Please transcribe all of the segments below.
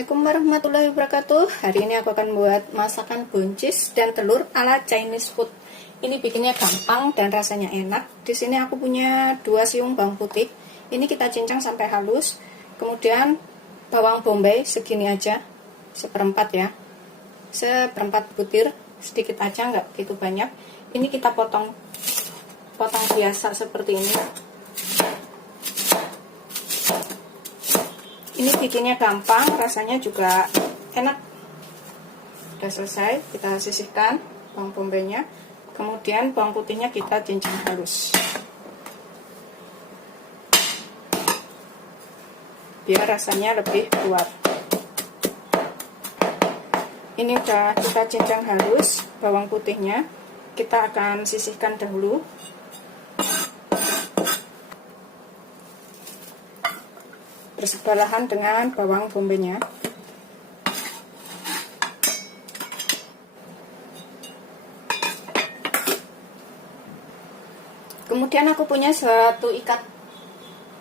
Assalamualaikum warahmatullahi wabarakatuh. Hari ini aku akan buat masakan buncis dan telur ala Chinese food. Ini bikinnya gampang dan rasanya enak. Di sini aku punya 2 siung bawang putih. Ini kita cincang sampai halus. Kemudian bawang bombay segini aja, seperempat ya, seperempat butir, sedikit aja, nggak begitu banyak. Ini kita potong biasa seperti ini. Ini bikinnya gampang, rasanya juga enak. Udah selesai, kita sisihkan bawang bombaynya. Kemudian bawang putihnya kita cincang halus, biar rasanya lebih kuat. Ini udah kita cincang halus bawang putihnya. Kita akan sisihkan dahulu. Bersebelahan dengan bawang bombaynya. Kemudian aku punya satu ikat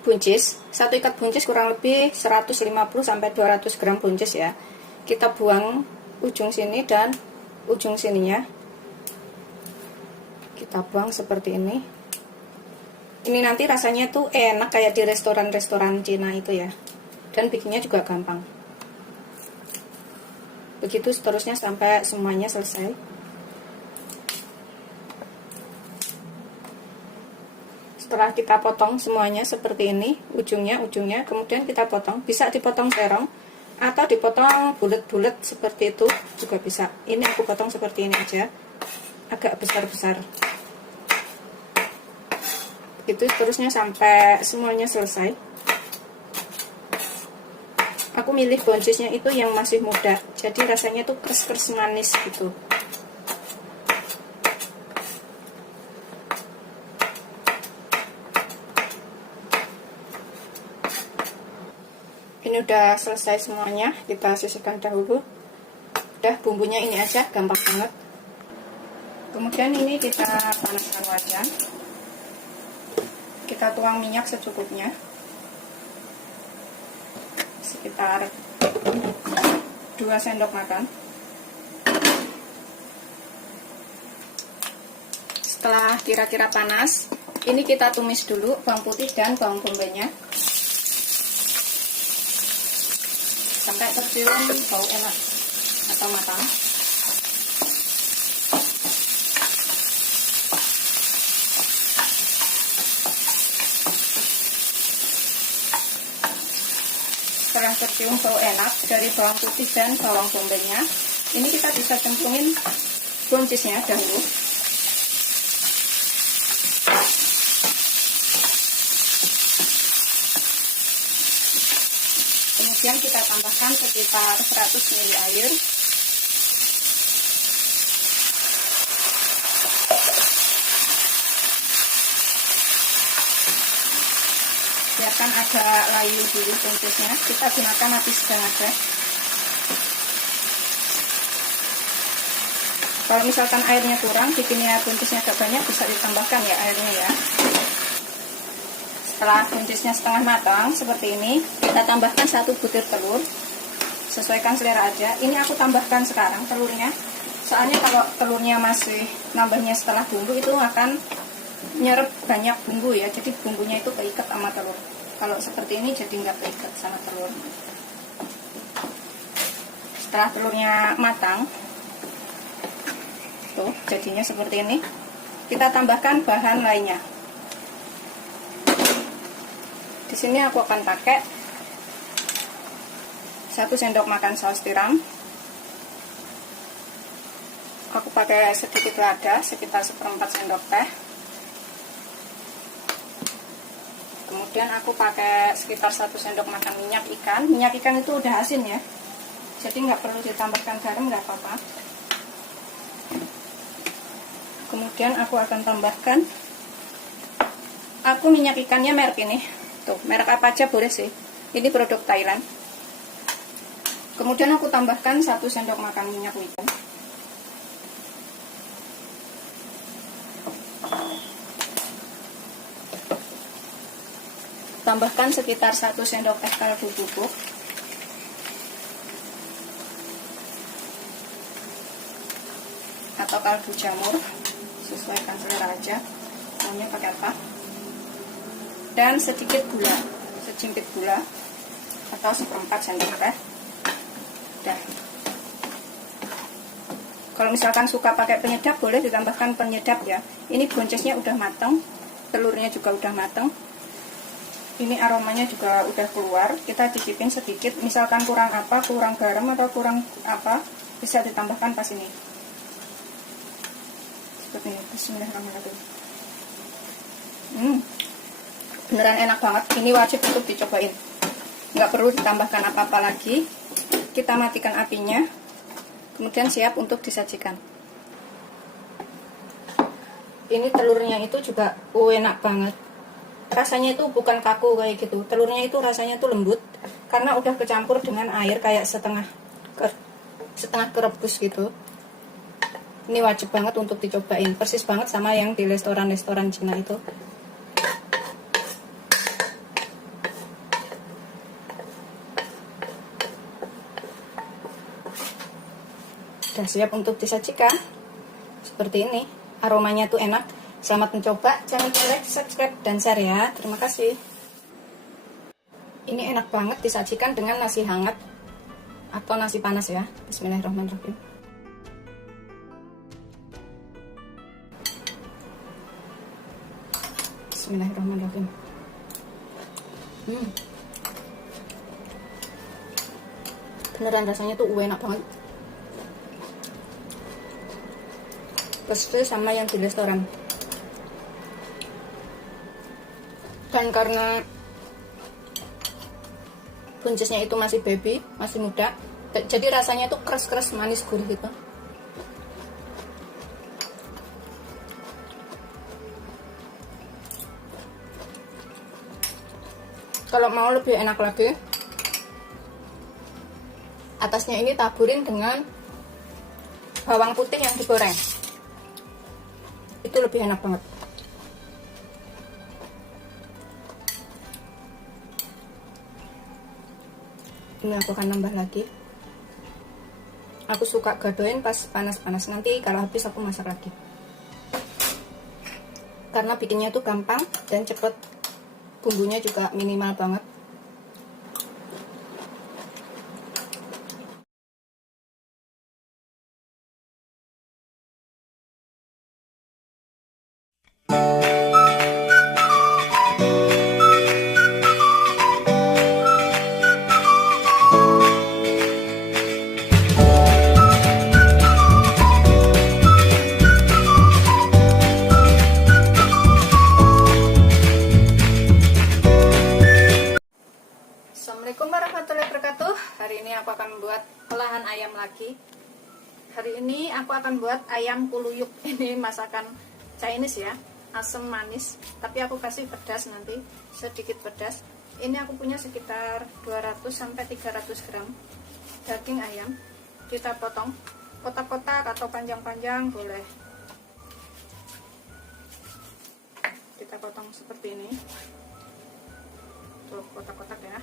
buncis kurang lebih 150 sampai 200 gram buncis ya. Kita buang ujung sini dan ujung sininya. Kita buang seperti ini. Ini nanti rasanya tuh enak kayak di restoran-restoran Cina itu ya. Dan bikinnya juga gampang. Begitu seterusnya sampai semuanya selesai. Setelah kita potong semuanya seperti ini, ujungnya, kemudian kita potong. Bisa dipotong serong atau dipotong bulat-bulat seperti itu juga bisa. Ini aku potong seperti ini aja, agak besar-besar. Itu seterusnya sampai semuanya selesai. Aku milih buncisnya itu yang masih muda, jadi rasanya tuh kres-kres manis gitu. Ini udah selesai semuanya, kita sisihkan dahulu. Udah, bumbunya ini aja, gampang banget. Kemudian ini kita panaskan wajan. Kita tuang minyak secukupnya, sekitar 2 sendok makan. Setelah kira-kira panas, ini kita tumis dulu bawang putih dan bawang bombaynya sampai tercium bau enak atau matang. Setelah tercium bau enak dari bawang putih dan bawang bombaynya, ini kita bisa cemplungin buncisnya dahulu. Kemudian kita tambahkan sekitar 100 ml air. Biarkan agak layu dulu buncisnya. Kita gunakan api sedang aja. Kalau misalkan airnya kurang, bikinnya buncisnya agak banyak, bisa ditambahkan ya airnya ya. Setelah buncisnya setengah matang seperti ini, kita tambahkan 1 butir telur. Sesuaikan selera aja. Ini aku tambahkan sekarang telurnya. Soalnya kalau telurnya masih nambahnya setelah bumbu, itu akan nyerap banyak bumbu ya, jadi bumbunya itu keikat sama telur. Kalau seperti ini jadi nggak keikat sama telur. Setelah telurnya matang, tuh jadinya seperti ini. Kita tambahkan bahan lainnya. Di sini aku akan pakai 1 sendok makan saus tiram. Aku pakai sedikit lada, sekitar 1/4 sendok teh. Kemudian aku pakai sekitar 1 sendok makan minyak ikan. Minyak ikan itu udah asin ya, jadi nggak perlu ditambahkan garam, nggak apa-apa. Kemudian aku akan tambahkan, aku minyak ikannya merek ini, tuh merek apa aja boleh sih, ini produk Thailand. Kemudian aku tambahkan 1 sendok makan minyak wijen. Tambahkan sekitar 1 sendok teh kaldu bubuk. atau kaldu jamur, sesuaikan selera aja maunya pakai apa. Dan sedikit gula, sejimpit gula atau 1/4 sendok teh. Dah. Kalau misalkan suka pakai penyedap, boleh ditambahkan penyedap ya. Ini boncesnya udah mateng, telurnya juga udah mateng. Ini aromanya juga udah keluar. Kita cicipin sedikit. Misalkan kurang apa, kurang garam atau kurang apa, bisa ditambahkan pas ini. Seperti ini. Bismillahirrahmanirrahim. Beneran enak banget. Ini wajib untuk dicobain. Nggak perlu ditambahkan apa-apa lagi. Kita matikan apinya. Kemudian siap untuk disajikan. Ini telurnya itu juga enak banget. Rasanya itu bukan kaku kayak gitu. Telurnya itu rasanya tuh lembut karena udah kecampur dengan air kayak setengah kerebus gitu. Ini wajib banget untuk dicobain. Persis banget sama yang di restoran-restoran Cina itu. Sudah siap untuk disajikan. Seperti ini. Aromanya tuh enak. Selamat mencoba. Jangan lupa like, subscribe, dan share ya. Terima kasih. Ini enak banget disajikan dengan nasi hangat atau nasi panas ya. Bismillahirrahmanirrahim. Bismillahirrahmanirrahim. Beneran rasanya tuh enak banget. Persis sama yang di restoran. Dan karena buncisnya itu masih baby, masih muda, jadi rasanya tuh keras-keras, manis gurih gitu. Kalau mau lebih enak lagi, atasnya ini taburin dengan bawang putih yang digoreng. Itu lebih enak banget. Ini aku akan nambah lagi. Aku suka gadoin pas panas-panas. Nanti kalau habis aku masak lagi. Karena bikinnya tuh gampang dan cepet. Bumbunya juga minimal banget. Assalamualaikum warahmatullahi wabarakatuh. Hari ini aku akan membuat olahan ayam lagi. Hari ini aku akan buat ayam kuluyuk. Ini masakan Chinese ya, asam manis. Tapi aku kasih pedas nanti, sedikit pedas. Ini aku punya sekitar 200-300 gram daging ayam. Kita potong kotak-kotak atau panjang-panjang boleh. Kita potong seperti ini. Tuh kotak-kotak ya.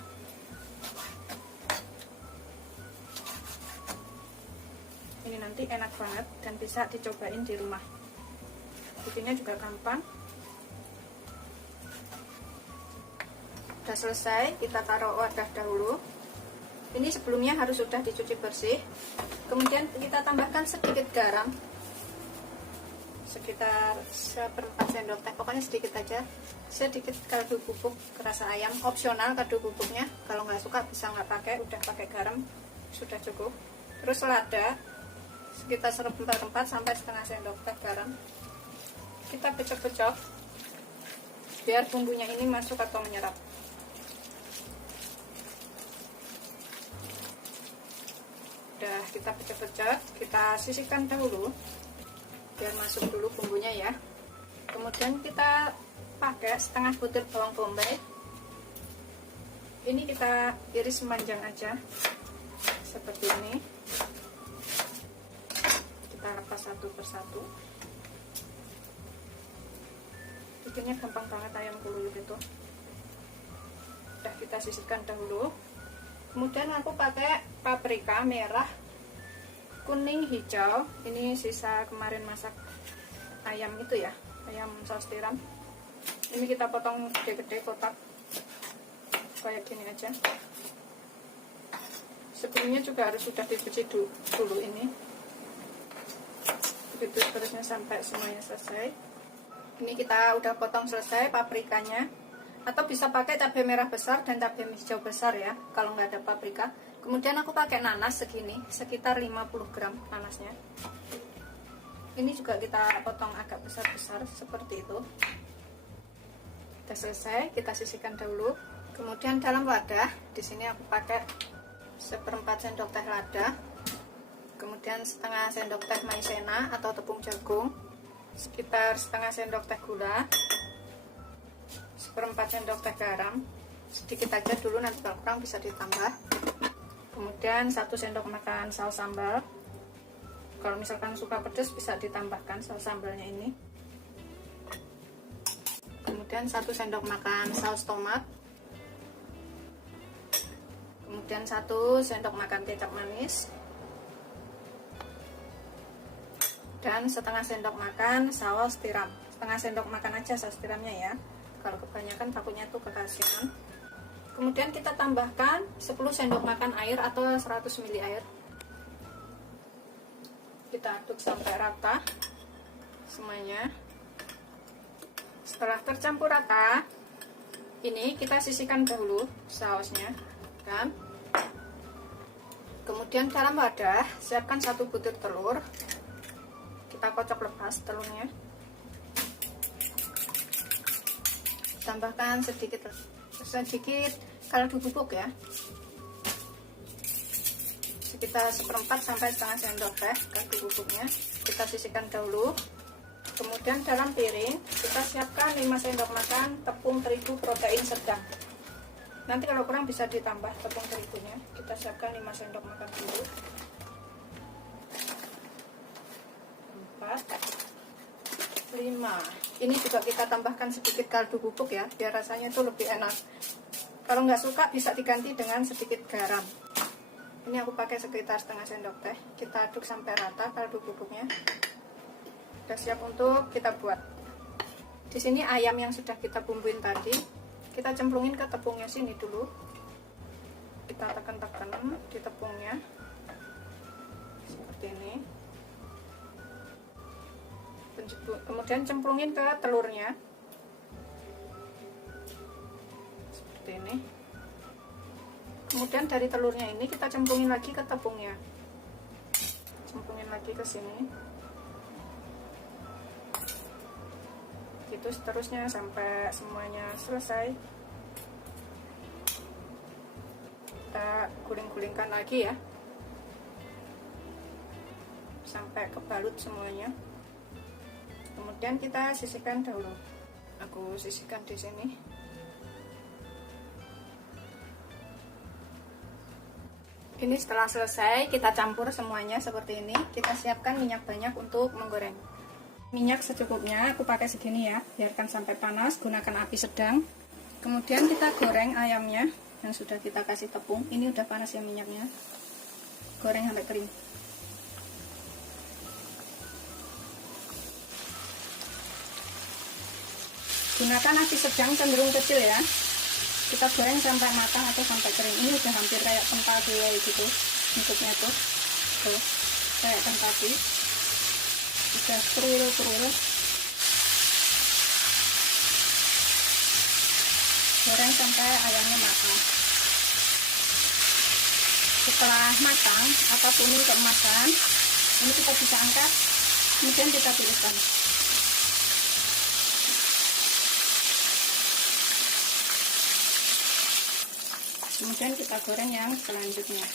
Ini nanti enak banget dan bisa dicobain di rumah. Bikinnya juga gampang. Udah selesai, kita taruh wadah dahulu. Ini sebelumnya harus sudah dicuci bersih. Kemudian kita tambahkan sedikit garam, sekitar 1/4 sendok teh, pokoknya sedikit aja. Sedikit kaldu bubuk rasa ayam, opsional kaldu bubuknya. Kalau nggak suka bisa nggak pakai, udah pakai garam sudah cukup. Terus lada sekitar 1/4 sampai setengah sendok teh garam. Kita pecah-pecah biar bumbunya ini masuk atau menyerap. Udah kita pecah-pecah, kita sisihkan dahulu biar masuk dulu bumbunya ya. Kemudian kita pakai setengah butir bawang bombay. Ini kita iris memanjang aja seperti ini. Kita lepas satu persatu. Bikinnya gampang banget ayam kuluyuk itu. Udah kita sisihkan dahulu. Kemudian aku pakai paprika merah kuning, hijau. Ini sisa kemarin masak ayam itu ya, ayam saus tiram. Ini kita potong gede-gede kotak kayak gini aja. Sebelumnya juga harus sudah dicuci dulu ini. Begitu seterusnya sampai semuanya selesai. Ini kita udah potong selesai paprikanya, atau bisa pakai cabai merah besar dan cabai hijau besar ya kalau nggak ada paprika. Kemudian aku pakai nanas segini, sekitar 50 gram nanasnya. Ini juga kita potong agak besar-besar seperti itu. Sudah selesai, kita sisihkan dahulu. Kemudian dalam wadah, di sini aku pakai 1/4 sendok teh lada, kemudian setengah sendok teh maizena atau tepung jagung, sekitar setengah sendok teh gula, 1/4 sendok teh garam, sedikit aja dulu, nanti kalau kurang bisa ditambah. Kemudian 1 sendok makan saus sambal, kalau misalkan suka pedas bisa ditambahkan saus sambalnya ini. Kemudian 1 sendok makan saus tomat, kemudian 1 sendok makan kecap manis, dan setengah sendok makan saus tiram. Setengah sendok makan aja saus tiramnya ya, kalau kebanyakan takutnya tuh kekasihan. Kemudian kita tambahkan 10 sendok makan air atau 100 ml air. Kita aduk sampai rata semuanya. Setelah tercampur rata, ini kita sisihkan dahulu sausnya kan. Kemudian dalam wadah siapkan 1 butir telur. Kita kocok lepas telurnya. Tambahkan sedikit kaldu bubuk ya, sekitar 1/4 sampai setengah sendok teh kaldu bubuknya. Kita sisihkan dahulu. Kemudian dalam piring kita siapkan 5 sendok makan tepung terigu protein sedang. Nanti kalau kurang bisa ditambah tepung terigunya. Kita siapkan 5 sendok makan dulu. 4, 5. Ini juga kita tambahkan sedikit kaldu bubuk ya, biar rasanya itu lebih enak. Kalau nggak suka bisa diganti dengan sedikit garam. Ini aku pakai sekitar setengah sendok teh. Kita aduk sampai rata kaldu bubuknya. Sudah siap untuk kita buat. Di sini ayam yang sudah kita bumbuin tadi, kita cemplungin ke tepungnya sini dulu. Kita tekan-tekan di tepungnya seperti ini. Kemudian cemplungin ke telurnya seperti ini. Kemudian dari telurnya ini kita cemplungin lagi ke tepungnya, cemplungin lagi ke sini, gitu seterusnya sampai semuanya selesai. Kita guling-gulingkan lagi ya sampai kebalut semuanya. Kemudian kita sisihkan dahulu. Aku sisihkan di sini. Ini setelah selesai kita campur semuanya seperti ini. Kita siapkan minyak banyak untuk menggoreng. Minyak secukupnya, aku pakai segini ya. Biarkan sampai panas, gunakan api sedang. Kemudian kita goreng ayamnya yang sudah kita kasih tepung. Ini udah panas ya minyaknya. Goreng sampai kering. Gunakan api sedang cenderung kecil ya. Kita goreng sampai matang atau sampai kering. Ini udah hampir kayak tempati gitu bentuknya tuh. Tuh, kayak tempati. Udah kerul-kerul. Goreng sampai ayamnya matang. Setelah matang atau kuning keemasan, ini kita bisa angkat, kemudian kita tiriskan. Kemudian kita goreng yang selanjutnya.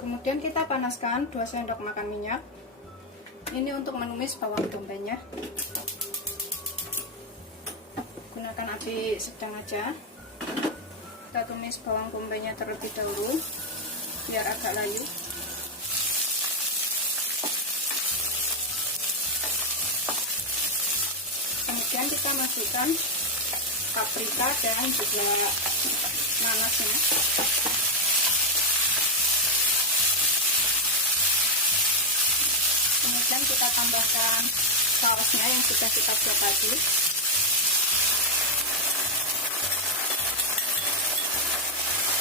Kemudian kita panaskan 2 sendok makan minyak. Ini untuk menumis bawang bombaynya. Gunakan api sedang aja. Kita tumis bawang bombaynya terlebih dahulu biar agak layu. Kemudian kita kita masukkan paprika dan juga nanasnya. Kemudian kita tambahkan sausnya yang sudah kita buat tadi.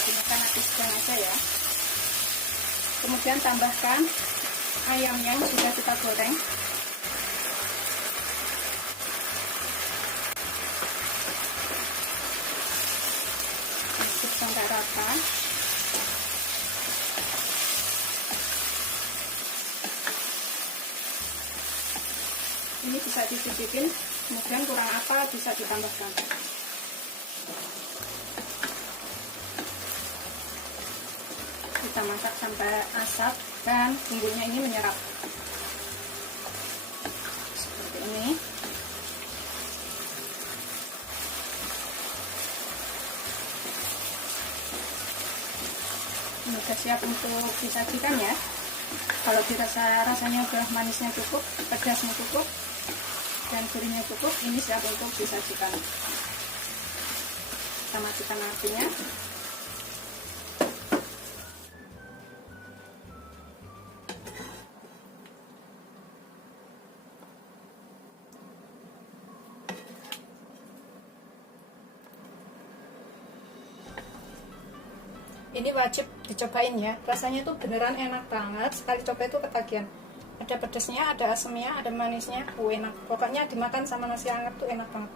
Gunakan api sedang aja ya. Kemudian tambahkan ayamnya yang sudah kita goreng. Aduk sampai rata. Ini bisa dicicipin, kemudian kurang apa bisa ditambahkan. Kita masak sampai asap dan bumbunya ini menyerap. Seperti ini. Ini sudah siap untuk disajikan ya. Kalau dirasa rasanya udah manisnya cukup, pedasnya cukup, dan gurihnya cukup, ini siap untuk disajikan. Kita matikan apinya. Ini wajib dicobain ya, rasanya tuh beneran enak banget. Sekali coba itu ketagihan. Ada pedasnya, ada asemnya, ada manisnya, enak. Pokoknya dimakan sama nasi hangat tuh enak banget.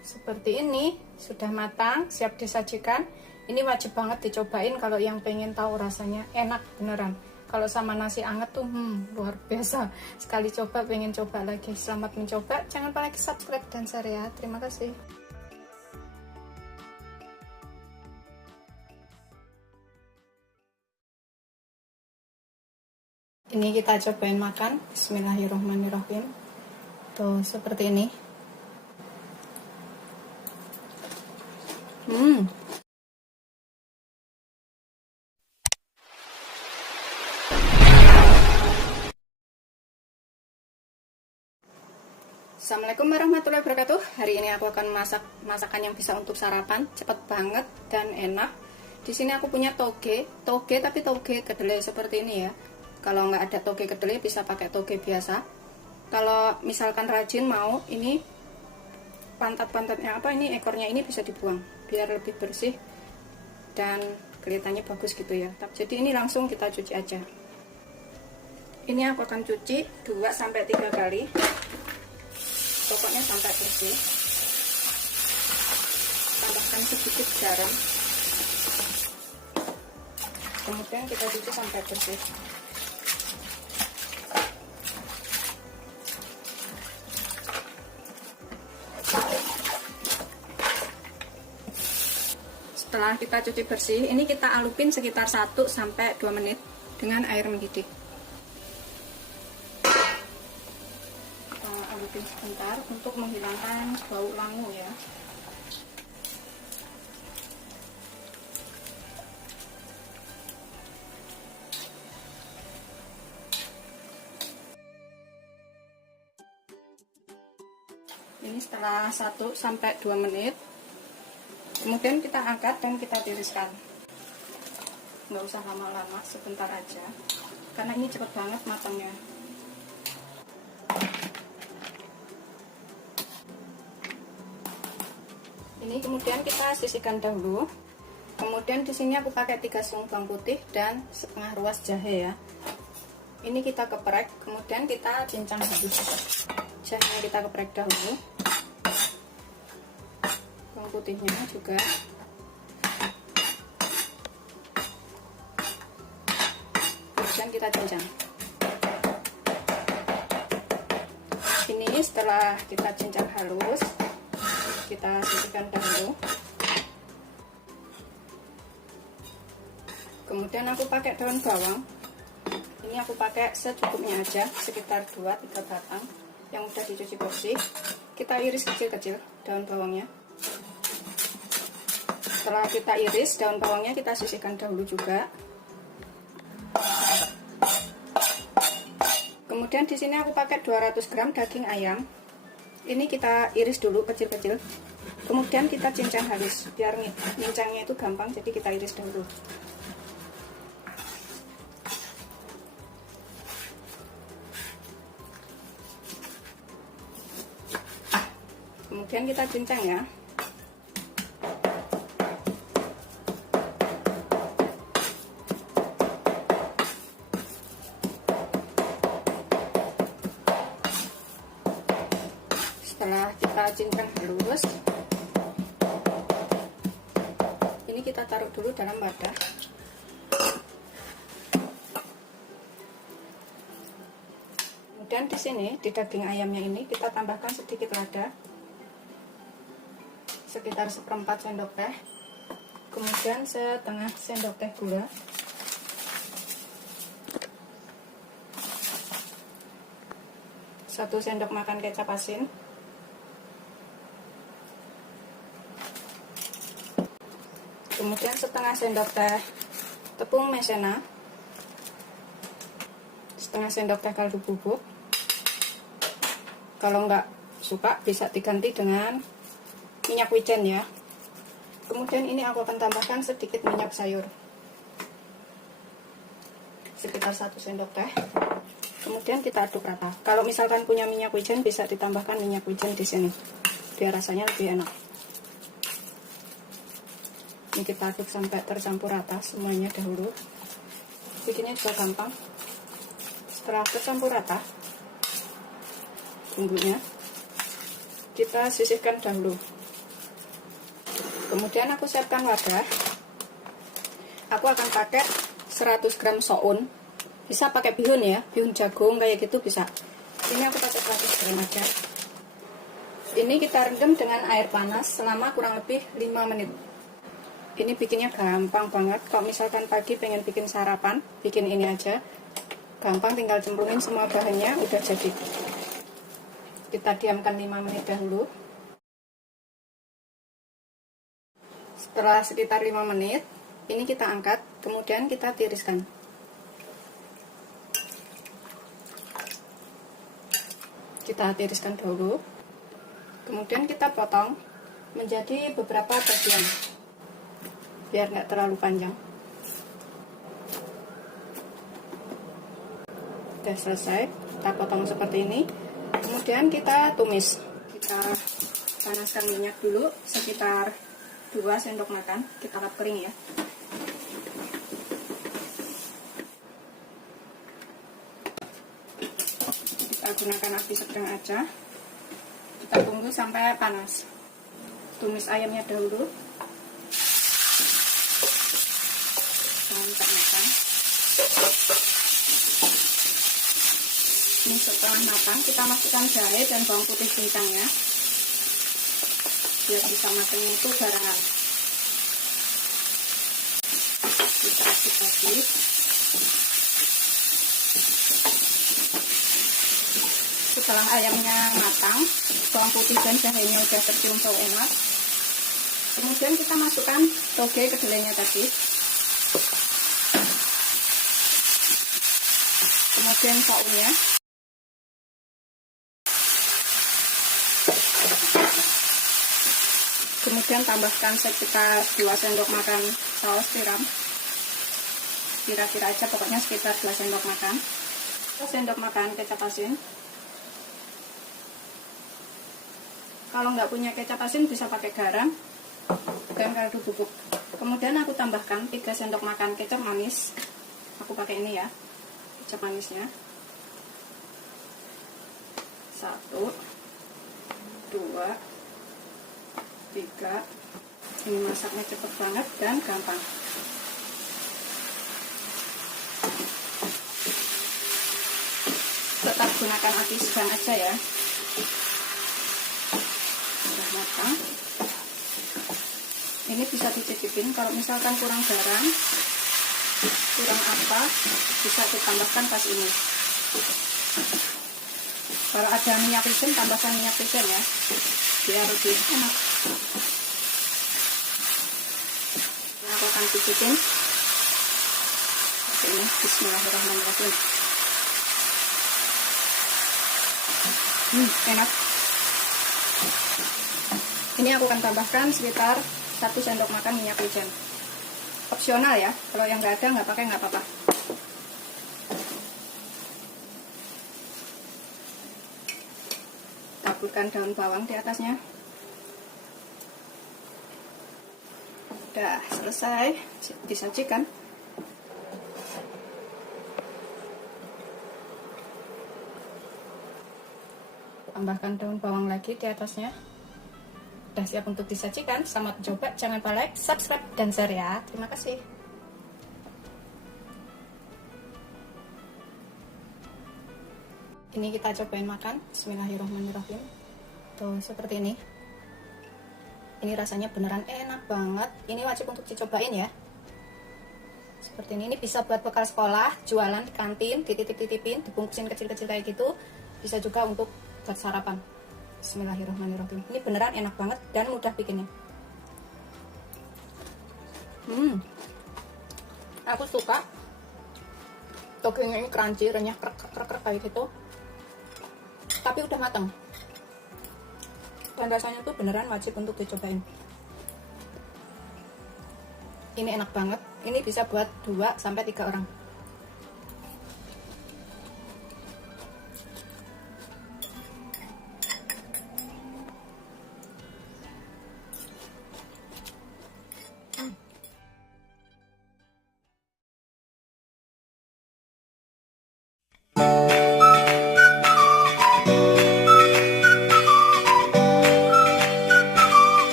Seperti ini, sudah matang, siap disajikan. Ini wajib banget dicobain kalau yang pengen tahu rasanya enak beneran. Kalau sama nasi anget tuh luar biasa. Sekali coba pengen coba lagi. Selamat mencoba. Jangan lupa like, subscribe, dan share ya. Terima kasih. Ini kita cobain makan. Bismillahirrahmanirrahim. Tuh seperti ini. Assalamualaikum warahmatullahi wabarakatuh. Hari ini aku akan masak masakan yang bisa untuk sarapan, cepat banget dan enak. Di sini aku punya toge tapi toge kedelai seperti ini ya. Kalau nggak ada toge kedelai bisa pakai toge biasa. Kalau misalkan rajin mau, ini pantat-pantatnya ini ekornya ini bisa dibuang biar lebih bersih dan kelihatannya bagus gitu ya. Jadi ini langsung kita cuci aja. Ini aku akan cuci 2-3 kali. Pokoknya sampai bersih. Tambahkan sedikit garam. Kemudian kita cuci sampai bersih. Setelah kita cuci bersih, ini kita alupin sekitar 1-2 menit dengan air mendidih. Alupin sebentar untuk menghilangkan bau langu ya. Ini setelah 1-2 menit, kemudian kita angkat dan kita tiriskan. Nggak usah lama-lama, sebentar aja, karena ini cepet banget matangnya. Ini kemudian kita sisihkan dahulu. Kemudian di sini aku pakai 3 siung bawang putih dan setengah ruas jahe ya. Ini kita geprek, kemudian kita cincang halus. Jahenya kita geprek dahulu. Bawang putihnya juga. Kemudian kita cincang. Ini setelah kita cincang halus, kita sisihkan dahulu. Kemudian aku pakai daun bawang. Ini aku pakai secukupnya aja, sekitar 2-3 batang yang udah dicuci bersih. Kita iris kecil-kecil daun bawangnya. Setelah kita iris, daun bawangnya kita sisihkan dahulu juga. Kemudian di sini aku pakai 200 gram daging ayam. Ini kita iris dulu kecil-kecil. Kemudian kita cincang halus biar ngincangnya itu gampang, jadi kita iris dahulu. Kemudian kita cincang ya. Setelah kita cincang halus, ini kita taruh dulu dalam wadah. Kemudian di sini di daging ayamnya ini kita tambahkan sedikit lada, sekitar 1/4 sendok teh. Kemudian setengah sendok teh gula. Satu sendok makan kecap asin. Kemudian setengah sendok teh tepung maizena, setengah sendok teh kaldu bubuk. Kalau nggak suka bisa diganti dengan minyak wijen ya. Kemudian ini aku akan tambahkan sedikit minyak sayur, sekitar 1 sendok teh. Kemudian kita aduk rata. Kalau misalkan punya minyak wijen bisa ditambahkan minyak wijen di sini biar rasanya lebih enak. Ini kita aduk sampai tercampur rata semuanya dahulu. Bikinnya juga gampang. Setelah tercampur rata bumbunya, kita sisihkan dahulu. Kemudian aku siapkan wadah. Aku akan pakai 100 gram soun. Bisa pakai bihun ya, bihun jagung kayak gitu bisa. Ini aku pakai 100 gram aja. Ini kita rendam dengan air panas selama kurang lebih 5 menit. Ini bikinnya gampang banget. Kalau misalkan pagi pengen bikin sarapan, bikin ini aja. Gampang, tinggal cemplungin semua bahannya, udah jadi. Kita diamkan 5 menit dahulu. Setelah sekitar 5 menit, ini kita angkat, kemudian kita tiriskan. Kita tiriskan dahulu. Kemudian kita potong menjadi beberapa bagian, biar nggak terlalu panjang. Udah selesai, kita potong seperti ini. Kemudian kita tumis. Kita panaskan minyak dulu sekitar 2 sendok makan. Kita lap kering ya. Kita gunakan api sedang aja. Kita tunggu sampai panas. Tumis ayamnya dahulu. Sampai matang. Ini setelah matang, kita masukkan jahe dan bawang putih cincangnya biar bisa matangnya itu barengan. Kita aduk lagi. Setelah ayamnya matang, bawang putih dan jahenya udah tercium bau enak. Kemudian kita masukkan toge kedelainya tadi. Kemudian sausnya. Kemudian tambahkan sekitar 2 sendok makan saus tiram. Kira-kira aja, pokoknya sekitar 2 sendok makan. 1 sendok makan kecap asin. Kalau nggak punya kecap asin bisa pakai garam dan kaldu bubuk. Kemudian aku tambahkan 3 sendok makan kecap manis. Aku pakai ini ya, kecap manisnya. 1, 2, 3. Ini masaknya cepet banget dan gampang. Tetap gunakan api sedang aja ya. Sudah matang. Ini bisa dicicipin. Kalau misalkan kurang garam, kurang apa, bisa ditambahkan pas ini. Kalau ada minyak wijen, tambahkan minyak wijen ya, biar lebih enak. akan cicipin. Ini bismillahirrahmanirrahim. Enak. Ini aku akan tambahkan sekitar 1 sendok makan minyak wijen. Opsional ya, kalau yang nggak ada nggak pakai nggak apa-apa. Taburkan daun bawang di atasnya. Udah selesai, disajikan. Tambahkan daun bawang lagi di atasnya. Udah siap untuk disajikan. Selamat coba, jangan lupa like, subscribe, dan share ya. Terima kasih. Ini kita cobain makan. Bismillahirrahmanirrahim. Tuh, seperti ini. Ini rasanya beneran enak banget. Ini wajib untuk dicobain ya. Seperti ini bisa buat bekal sekolah, jualan di kantin, dititip-titipin, dibungkusin kecil-kecil kayak gitu. Bisa juga untuk buat sarapan. Bismillahirrahmanirrahim. Ini beneran enak banget dan mudah bikinnya. Aku suka toppingnya ini crunchy, renyah, krek kayak gitu. Tapi udah matang. Dan rasanya tuh beneran wajib untuk dicobain. Ini enak banget. Ini bisa buat 2-3 orang.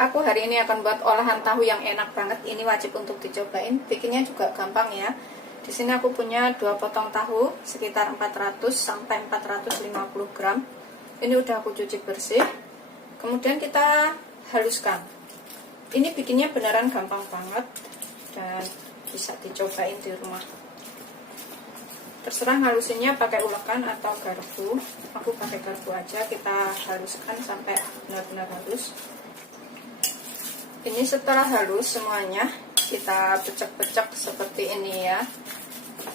Aku hari ini akan buat olahan tahu yang enak banget. Ini wajib untuk dicobain. Bikinnya juga gampang ya. Di sini aku punya 2 potong tahu sekitar 400 sampai 450 gram. Ini udah aku cuci bersih. Kemudian kita haluskan. Ini bikinnya beneran gampang banget dan bisa dicobain di rumah. Terserah halusinnya pakai ulekan atau garpu. Aku pakai garpu aja. Kita haluskan sampai benar-benar halus. Ini setelah halus semuanya, kita pecek-pecek seperti ini ya.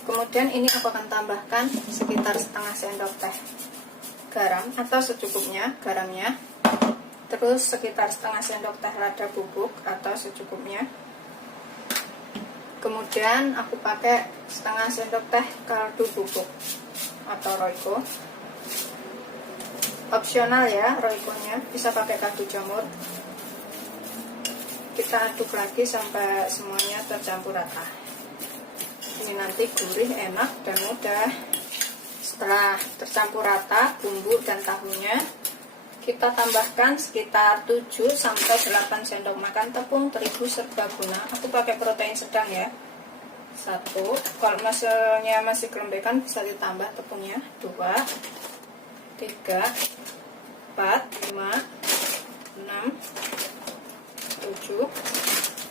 Kemudian ini aku akan tambahkan sekitar setengah sendok teh garam atau secukupnya garamnya. Terus sekitar setengah sendok teh lada bubuk atau secukupnya. Kemudian aku pakai setengah sendok teh kaldu bubuk atau roiko. Opsional ya roikonya, bisa pakai kaldu jamur. Kita aduk lagi sampai semuanya tercampur rata. Ini nanti gurih, enak, dan mudah. Setelah tercampur rata bumbu dan tahunya, kita tambahkan sekitar 7-8 sendok makan tepung terigu serbaguna. Aku pakai protein sedang ya. 1. Kalau misalnya masih kelembekan bisa ditambah tepungnya. 2, 3, 4, 5, 6, 7.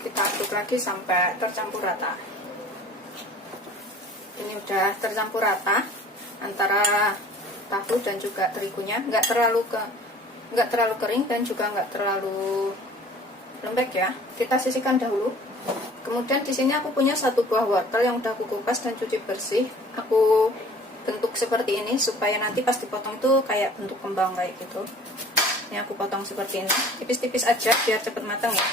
Kita aduk lagi sampai tercampur rata. Ini udah tercampur rata antara tahu dan juga terigunya, nggak terlalu kering dan juga nggak terlalu lembek ya. Kita sisihkan dahulu. Kemudian di sini aku punya 1 buah wortel yang udah aku kupas dan cuci bersih. Aku bentuk seperti ini supaya nanti pas dipotong itu kayak bentuk kembang kayak gitu. Ini aku potong seperti ini, tipis-tipis aja biar cepet matang ya.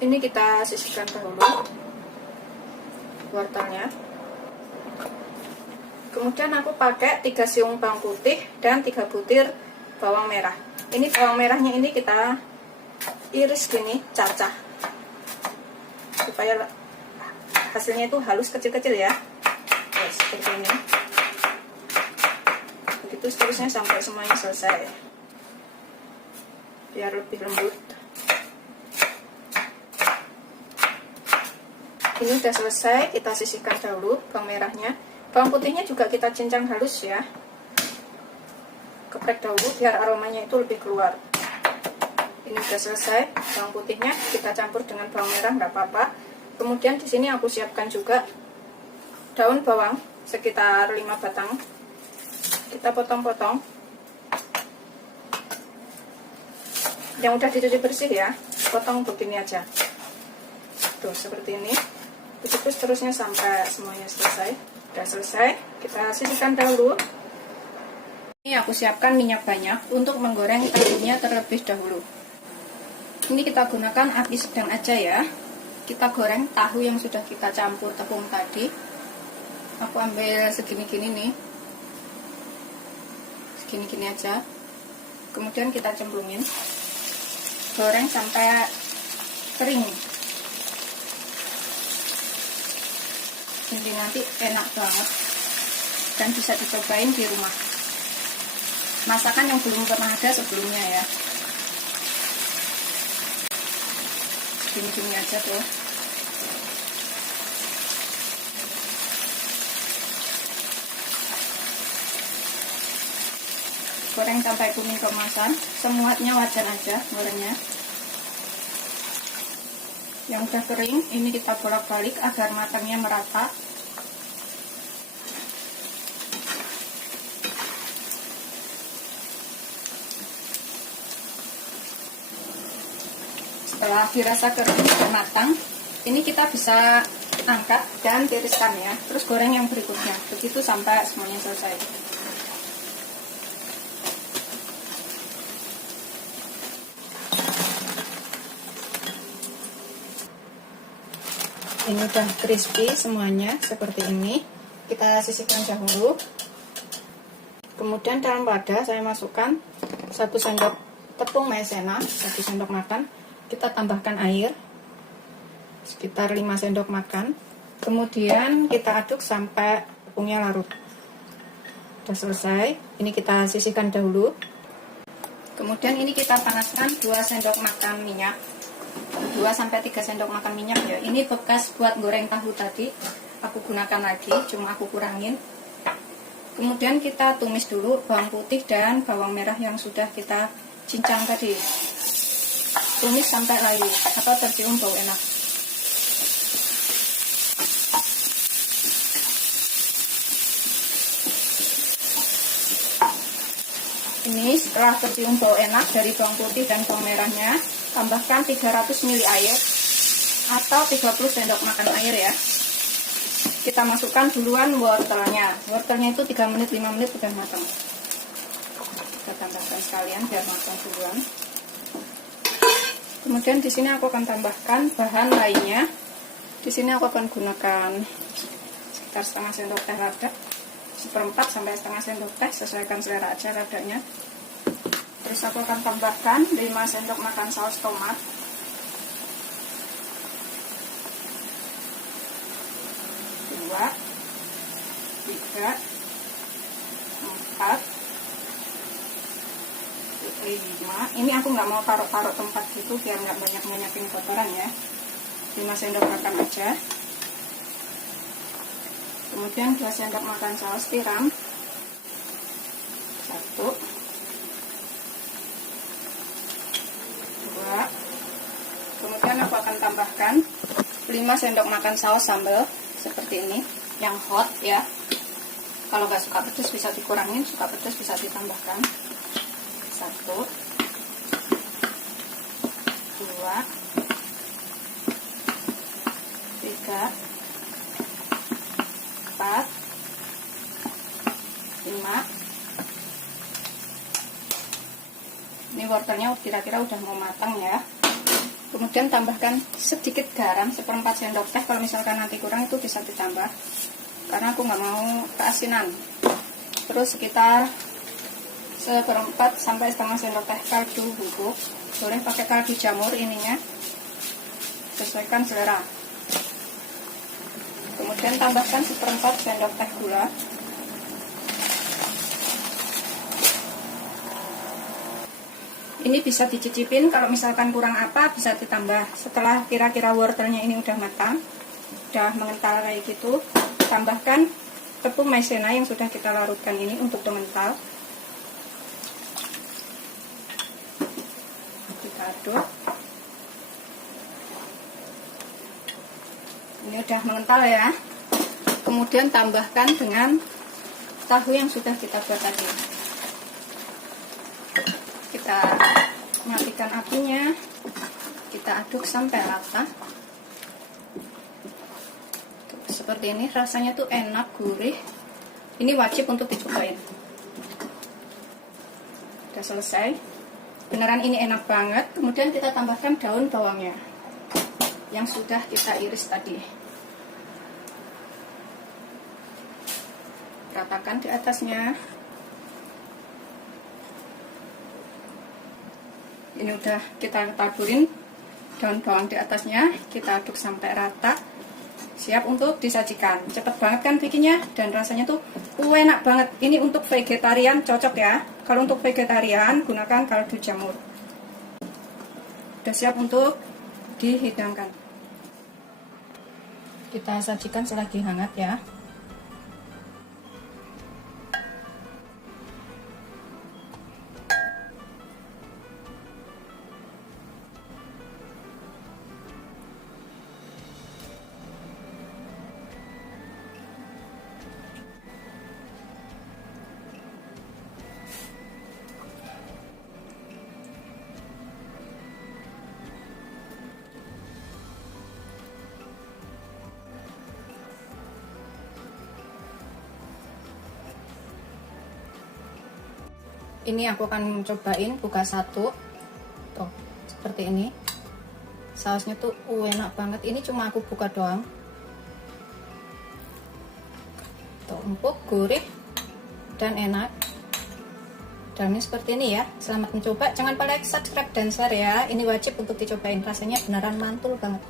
Ini kita sisihkan dahulu wortelnya. Kemudian aku pakai 3 siung bawang putih dan 3 butir bawang merah. Ini bawang merahnya ini kita iris gini, cacah, supaya hasilnya itu halus kecil-kecil ya. Oke, seperti ini. Begitu seterusnya sampai semuanya selesai, biar lebih lembut. Ini udah selesai, kita sisihkan dahulu bawang merahnya. Bawang putihnya juga kita cincang halus ya. Geprek dahulu biar aromanya itu lebih keluar. Ini udah selesai, bawang putihnya kita campur dengan bawang merah, nggak apa-apa. Kemudian di sini aku siapkan juga daun bawang sekitar 5 batang. Kita potong-potong. Yang udah dicuci bersih ya, potong begini aja. Tuh, seperti ini. Begitu seterusnya sampai semuanya selesai. Udah selesai, kita sisihkan dahulu. Ini aku siapkan minyak banyak untuk menggoreng tahunya terlebih dahulu. Ini kita gunakan api sedang aja ya. Kita goreng tahu yang sudah kita campur tepung tadi. Aku ambil segini-gini nih. Segini-gini aja. Kemudian kita cemplungin. Goreng sampai kering. Jadi nanti enak banget. Dan bisa dicobain di rumah. Masakan yang belum pernah ada sebelumnya ya. Gini-gini aja tuh. Goreng sampai kuning keemasan, semuanya wajan aja gorengnya. Yang udah kering, ini kita bolak-balik agar matangnya merata. Setelah dirasa kering dan matang, ini kita bisa angkat dan tiriskan ya. Terus goreng yang berikutnya, begitu sampai semuanya selesai. Ini udah crispy semuanya seperti ini. Kita sisihkan dahulu. Kemudian dalam wadah saya masukkan 1 sendok tepung maizena, 1 sendok makan. Kita tambahkan air sekitar 5 sendok makan. Kemudian kita aduk sampai tepungnya larut. Sudah selesai. Ini kita sisihkan dahulu. Kemudian ini kita panaskan 2 sendok makan minyak. 2-3 sendok makan minyak ya. Ini bekas buat goreng tahu tadi. Aku gunakan lagi, cuma aku kurangin. Kemudian kita tumis dulu bawang putih dan bawang merah yang sudah kita cincang tadi. Tumis sampai layu atau tercium bau enak. Ini setelah tercium bau enak dari bawang putih dan bawang merahnya, tambahkan 300 ml air atau 30 sendok makan air ya. Kita masukkan duluan wortelnya. Wortelnya itu 3 menit 5 menit sudah matang. Kita tambahkan sekalian biar matang duluan. Kemudian di sini aku akan tambahkan bahan lainnya. Di sini aku akan gunakan sekitar setengah sendok teh lada, 1/4 sampai setengah sendok teh, sesuaikan selera aja ladanya. Terus aku akan tambahkan 5 sendok makan saus tomat. Dua, 3, 4, 5. Ini aku nggak mau taruh-taruh tempat gitu biar nggak banyak-banyakin kotoran ya. 5 sendok makan aja. Kemudian 2 sendok makan saus tiram. 1, 2. Kemudian aku akan tambahkan 5 sendok makan saus sambal seperti ini, yang hot ya. Kalau nggak suka pedas bisa dikurangin, suka pedas bisa ditambahkan. 1, 2, 3, 4, 5. Ini wortelnya kira-kira udah mau matang ya. Kemudian tambahkan sedikit garam, 1/4 sendok teh. Kalau misalkan nanti kurang itu bisa ditambah, karena aku nggak mau keasinan. Terus sekitar 1/4 sampai setengah sendok teh kaldu bubuk. Boleh pakai kaldu jamur ininya, sesuaikan selera. Kemudian tambahkan 1/4 sendok teh gula. Ini bisa dicicipin, kalau misalkan kurang apa bisa ditambah. Setelah kira-kira wortelnya ini udah matang, udah mengental kayak gitu, tambahkan tepung maizena yang sudah kita larutkan ini untuk mengental. Kita aduk. Ini udah mengental ya. Kemudian tambahkan dengan tahu yang sudah kita buat tadi. Kita matikan apinya, kita aduk sampai rata. Seperti ini, rasanya tuh enak, gurih. Ini wajib untuk dicobain. Udah selesai, beneran ini enak banget. Kemudian kita tambahkan daun bawangnya yang sudah kita iris tadi. Ratakan di atasnya. Ini udah kita taburin daun bawang di atasnya, kita aduk sampai rata. Siap untuk disajikan. Cepet banget kan bikinnya, dan rasanya tuh enak banget. Ini untuk vegetarian cocok ya. Kalau untuk vegetarian gunakan kaldu jamur. Udah siap untuk dihidangkan. Kita sajikan selagi hangat ya. Ini aku akan cobain buka satu. Tuh, seperti ini. Sausnya tuh enak banget. Ini cuma aku buka doang. Tuh, empuk, gurih, dan enak. Dalamnya seperti ini ya. Selamat mencoba. Jangan lupa like, subscribe, dan share ya. Ini wajib untuk dicobain. Rasanya beneran mantul banget.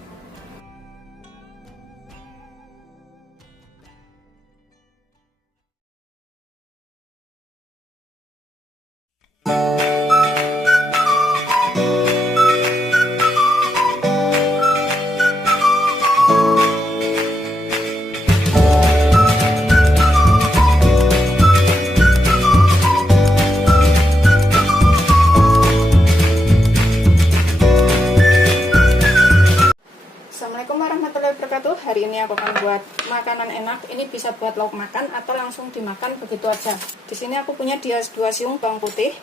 Assalamualaikum warahmatullahi wabarakatuh. Hari ini aku akan buat makanan enak. Ini bisa buat lauk makan atau langsung dimakan begitu aja. Di sini aku punya 2 siung bawang putih.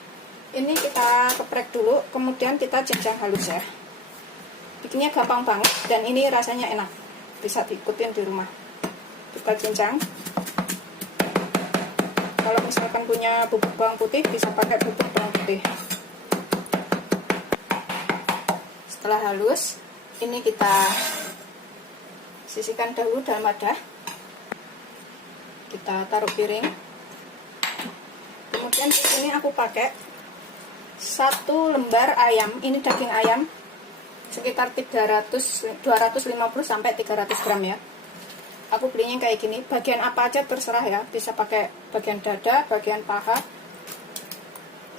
Ini kita geprek dulu, kemudian kita cincang halus ya. Bikinnya gampang banget dan ini rasanya enak. Bisa diikutin di rumah. Kita cincang. Kalau misalkan punya bubuk bawang putih, bisa pakai bubuk bawang putih. Setelah halus, ini kita sisihkan dahulu dalam wadah. Kita taruh piring. Kemudian di sini aku pakai 1 lembar ayam. Ini daging ayam sekitar 250 sampai 300 gram ya. Aku belinya kayak gini. Bagian apa aja terserah ya. Bisa pakai bagian dada, bagian paha.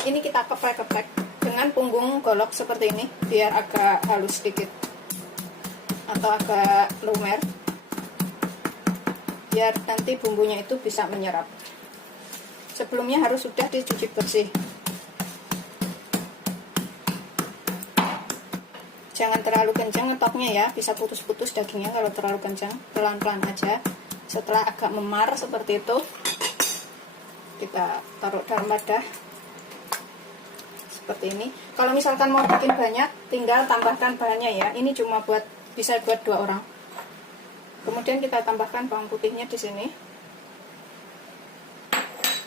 Ini kita keprek-keprek dengan punggung golok seperti ini biar agak halus sedikit atau agak lumer, biar nanti bumbunya itu bisa menyerap. Sebelumnya harus sudah dicuci bersih. Jangan terlalu kencang ngetoknya ya, bisa putus-putus dagingnya kalau terlalu kencang. Pelan-pelan aja. Setelah agak memar seperti itu, kita taruh dalam wadah seperti ini. Kalau misalkan mau bikin banyak, tinggal tambahkan bahannya ya. Ini cuma bisa buat 2 orang. Kemudian kita tambahkan bawang putihnya di sini.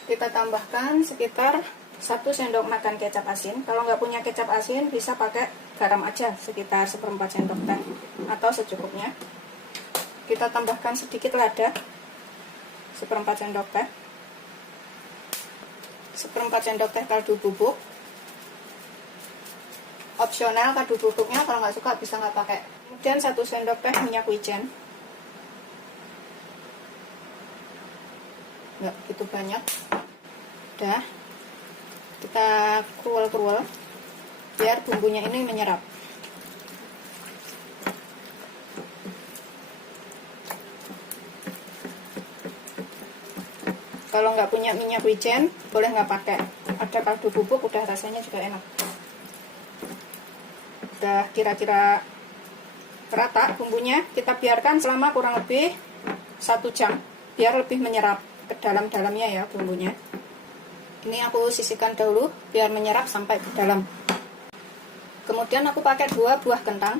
Kita tambahkan sekitar 1 sendok makan kecap asin. Kalau nggak punya kecap asin, bisa pakai garam aja sekitar 1/4 sendok teh atau secukupnya. Kita tambahkan sedikit lada, 1/4 sendok teh, 1/4 sendok teh kaldu bubuk. Opsional kaldu bubuknya, kalau nggak suka bisa nggak pakai. Kemudian 1 sendok teh minyak wijen. Nggak begitu banyak. Udah, kita kerual-kerual biar bumbunya ini menyerap. Kalau nggak punya minyak wijen, boleh nggak pakai. Ada kaldu bubuk, udah rasanya juga enak. Udah kira-kira rata bumbunya, kita biarkan selama kurang lebih 1 jam. biar lebih menyerap ke dalam-dalamnya ya bumbunya. Ini aku sisihkan dahulu biar menyerap sampai ke dalam. Kemudian aku pakai 2 buah kentang,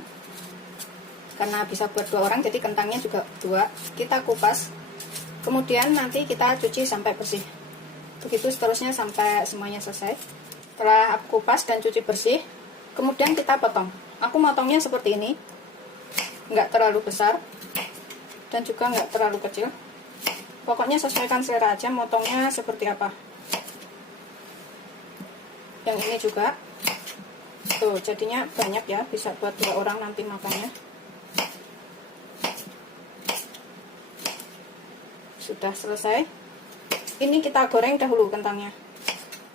karena bisa buat 2 orang, jadi kentangnya juga 2. Kita kupas, kemudian nanti kita cuci sampai bersih. Begitu seterusnya sampai semuanya selesai. Setelah aku kupas dan cuci bersih, kemudian kita potong. Aku motongnya seperti ini, nggak terlalu besar dan juga nggak terlalu kecil. Pokoknya sesuaikan selera aja motongnya seperti apa. Yang ini juga tuh, jadinya banyak ya, bisa buat 2 orang nanti makannya. Sudah selesai. Ini kita goreng dahulu kentangnya.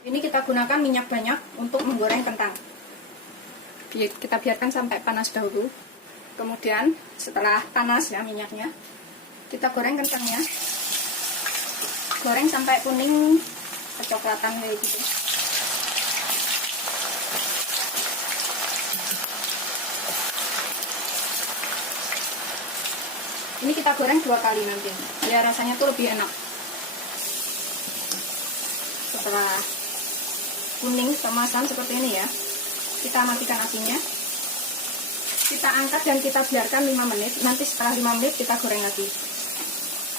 Ini kita gunakan minyak banyak untuk menggoreng kentang. Kita biarkan sampai panas dahulu. Kemudian setelah panas ya minyaknya, kita goreng kentangnya. Goreng sampai kuning kecoklatan kayak gitu. Ini kita goreng 2 kali nanti, biar rasanya tuh lebih enak. Setelah kuning kemasan seperti ini ya, kita matikan apinya. Kita angkat dan kita biarkan 5 menit. Nanti setelah 5 menit kita goreng lagi.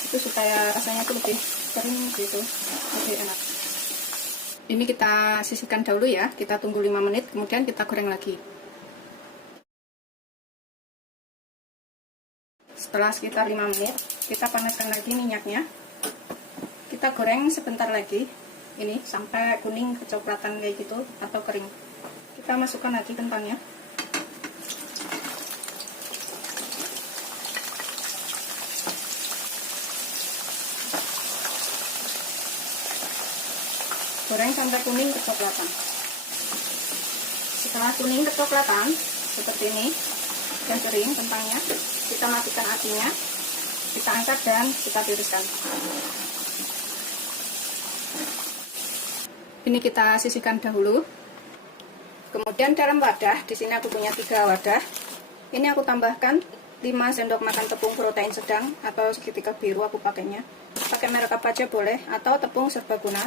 Itu supaya rasanya tuh lebih kering gitu, lebih enak. Ini kita sisihkan dahulu ya, kita tunggu 5 menit, kemudian kita goreng lagi. Setelah sekitar 5 menit, kita panaskan lagi minyaknya. Kita goreng sebentar lagi, ini sampai kuning kecoklatan kayak gitu atau kering. Kita masukkan lagi kentangnya. Goreng sampai kuning kecoklatan. Setelah kuning kecoklatan seperti ini dan kering kentangnya, kita matikan apinya, kita angkat dan kita tiriskan. Ini kita sisihkan dahulu. Kemudian dalam wadah, di sini aku punya 3 wadah. Ini aku tambahkan 5 sendok makan tepung protein sedang atau segitiga biru aku pakainya. Pakai merek apa aja boleh, atau tepung serbaguna.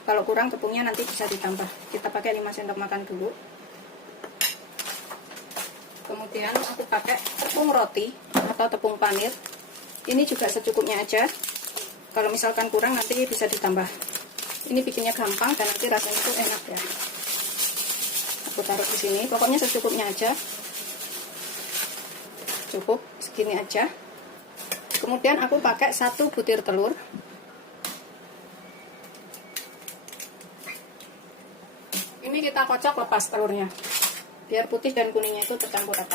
Kalau kurang tepungnya nanti bisa ditambah. Kita pakai 5 sendok makan dulu. Kemudian aku pakai tepung roti atau tepung panir. Ini juga secukupnya aja. Kalau misalkan kurang nanti bisa ditambah. Ini bikinnya gampang dan nanti rasanya tuh enak ya. Aku taruh di sini. Pokoknya secukupnya aja. Cukup segini aja. Kemudian aku pakai 1 butir telur. Ini kita kocok lepas telurnya, biar putih dan kuningnya itu tercampur rata.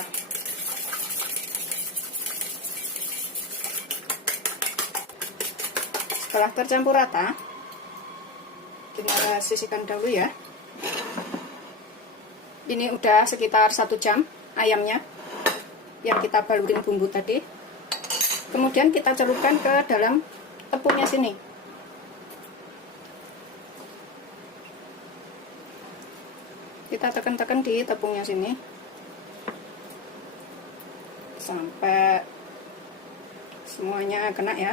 Setelah tercampur rata, kita sisihkan dahulu ya. Ini udah sekitar 1 jam ayamnya yang kita balurin bumbu tadi. Kemudian kita celupkan ke dalam tepungnya sini. Kita tekan-tekan di tepungnya sini sampai semuanya kena ya.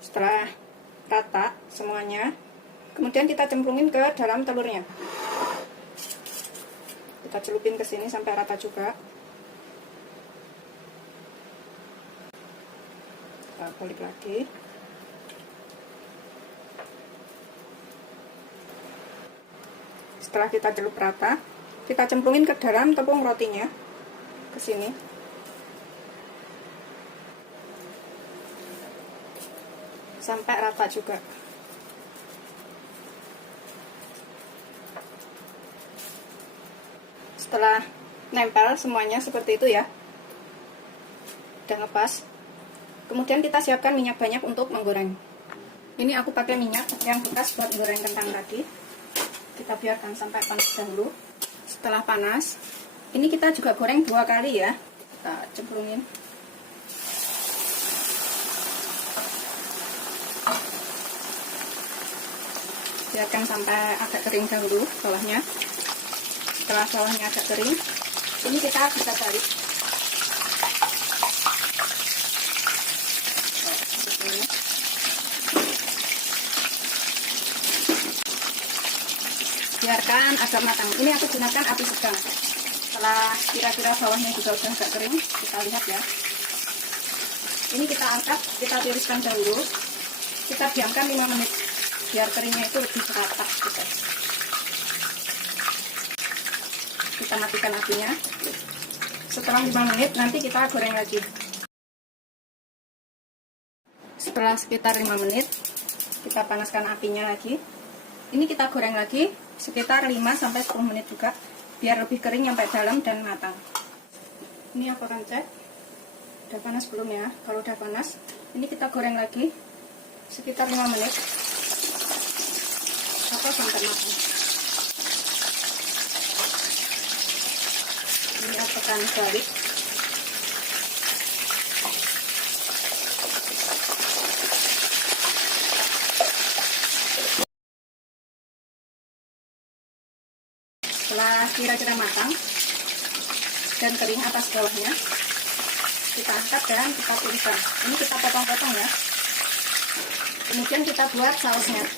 Setelah rata semuanya, kemudian kita cemplungin ke dalam telurnya. Kita celupin ke sini sampai rata juga. Kita balik lagi. Setelah kita celup rata, kita cemplungin ke dalam tepung rotinya, ke sini. Sampai rata juga. Setelah nempel semuanya seperti itu ya, udah ngepas. Kemudian kita siapkan minyak banyak untuk menggoreng. Ini aku pakai minyak yang bekas buat goreng kentang tadi. Kita biarkan sampai panas dahulu. Setelah panas, ini kita juga goreng 2 kali ya. Kita cemplungin. Biarkan sampai agak kering dahulu bawahnya. Setelah bawahnya agak kering, ini kita bisa balik. biarkan agak matang. Ini aku gunakan api sedang. Setelah kira-kira bawahnya juga udah agak kering, kita lihat ya. Ini kita angkat, kita tiriskan dahulu. Kita diamkan 5 menit biar keringnya itu lebih merata gitu. Kita matikan apinya. Setelah 5 menit nanti kita goreng lagi. Setelah sekitar 5 menit kita panaskan apinya lagi. Ini kita goreng lagi sekitar 5-10 menit juga biar lebih kering sampai dalam dan matang. Ini aku akan cek udah panas belum ya. Kalau udah panas, ini kita goreng lagi sekitar 5 menit atau sampai matang. Ini aku akan balik. Setelah kira-kira matang dan kering atas bawahnya, kita angkat dan kita tiriskan. Ini kita potong-potong ya. Kemudian kita buat sausnya.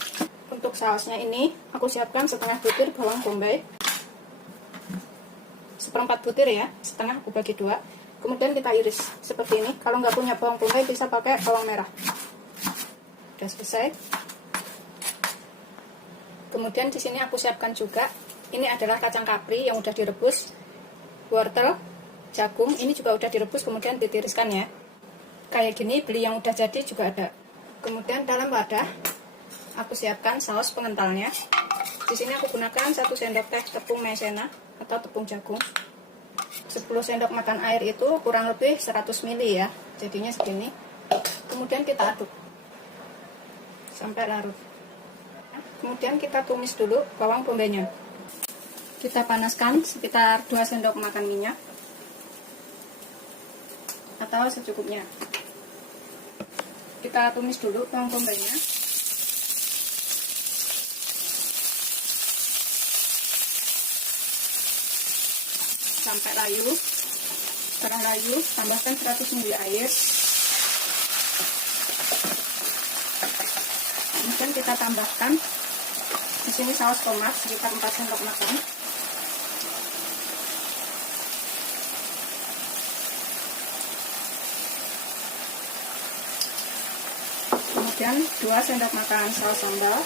Untuk sausnya ini aku siapkan setengah butir bawang bombay, 1/4 butir ya, setengah aku bagi 2. Kemudian kita iris seperti ini. Kalau nggak punya bawang bombay bisa pakai bawang merah. Udah selesai. Kemudian di sini aku siapkan juga, ini adalah kacang kapri yang udah direbus, wortel, jagung, ini juga udah direbus kemudian ditiriskan ya. Kayak gini, beli yang udah jadi juga ada. Kemudian dalam wadah aku siapkan saus pengentalnya. Di sini aku gunakan 1 sendok teh tepung maizena atau tepung jagung. 10 sendok makan air itu kurang lebih 100 ml ya. Jadinya segini. Kemudian kita aduk sampai larut. Kemudian kita tumis dulu bawang bombaynya. Kita panaskan sekitar 2 sendok makan minyak atau secukupnya. Kita tumis dulu bawang bombaynya. Sampai layu. Setelah layu, tambahkan 100 ml air. Kemudian kita tambahkan di sini saus tomat sekitar 4 sendok makan. Kemudian 2 sendok makan saus sambal.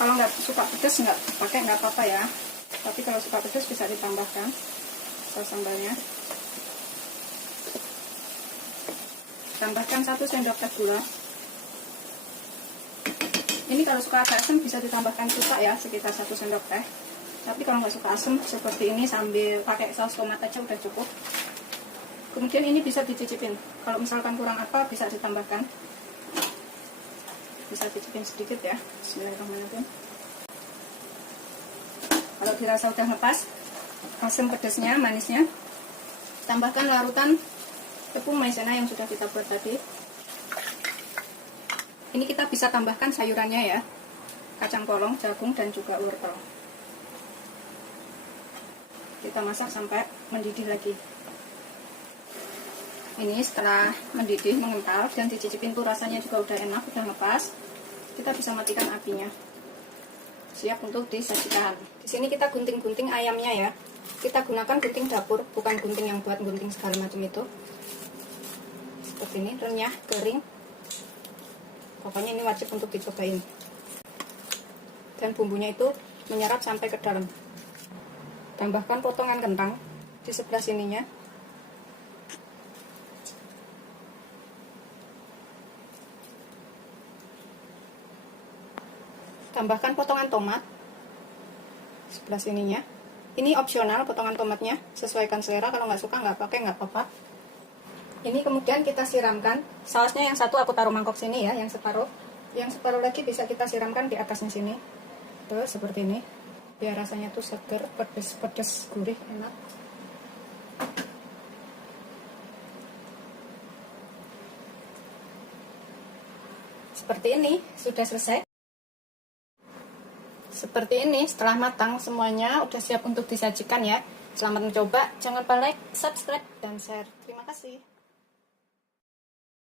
Kalau nggak suka pedas nggak pakai nggak apa-apa ya. Tapi kalau suka pedas bisa ditambahkan saus sambalnya. Tambahkan 1 sendok teh gula. Ini kalau suka agak asam bisa ditambahkan cuka ya, sekitar 1 sendok teh. Tapi kalau nggak suka asam seperti ini sambil pakai saus tomat aja udah cukup. Kemudian ini bisa dicicipin. Kalau misalkan kurang apa bisa ditambahkan. Bisa cicipin sedikit ya. Bismillahirrahmanirrahim. Kalau dirasa udah ngepas asam pedasnya, manisnya, tambahkan larutan tepung maizena yang sudah kita buat tadi. Ini kita bisa tambahkan sayurannya ya, kacang polong, jagung, dan juga wortel. Kita masak sampai mendidih lagi. Ini setelah mendidih, mengental, dan dicicipin tuh rasanya juga udah enak, udah ngepas. Kita bisa matikan apinya. Siap untuk disajikan. Di sini kita gunting-gunting ayamnya ya. Kita gunakan gunting dapur, bukan gunting yang buat gunting segala macam itu. Seperti ini, renyah, kering. Pokoknya ini wajib untuk dicobain. Dan bumbunya itu menyerap sampai ke dalam. Tambahkan potongan kentang di sebelah sininya. Tambahkan potongan tomat sebelah sininya. Ini opsional potongan tomatnya, sesuaikan selera. Kalau nggak suka nggak pakai nggak apa-apa. Ini kemudian kita siramkan sausnya, yang satu aku taruh mangkok sini ya, yang separuh lagi bisa kita siramkan di atasnya sini. Tuh seperti ini, biar rasanya tuh seger, pedes, gurih, enak. Seperti ini, sudah selesai. Seperti ini, setelah matang semuanya udah siap untuk disajikan ya. Selamat mencoba, jangan lupa like, subscribe, dan share. Terima kasih.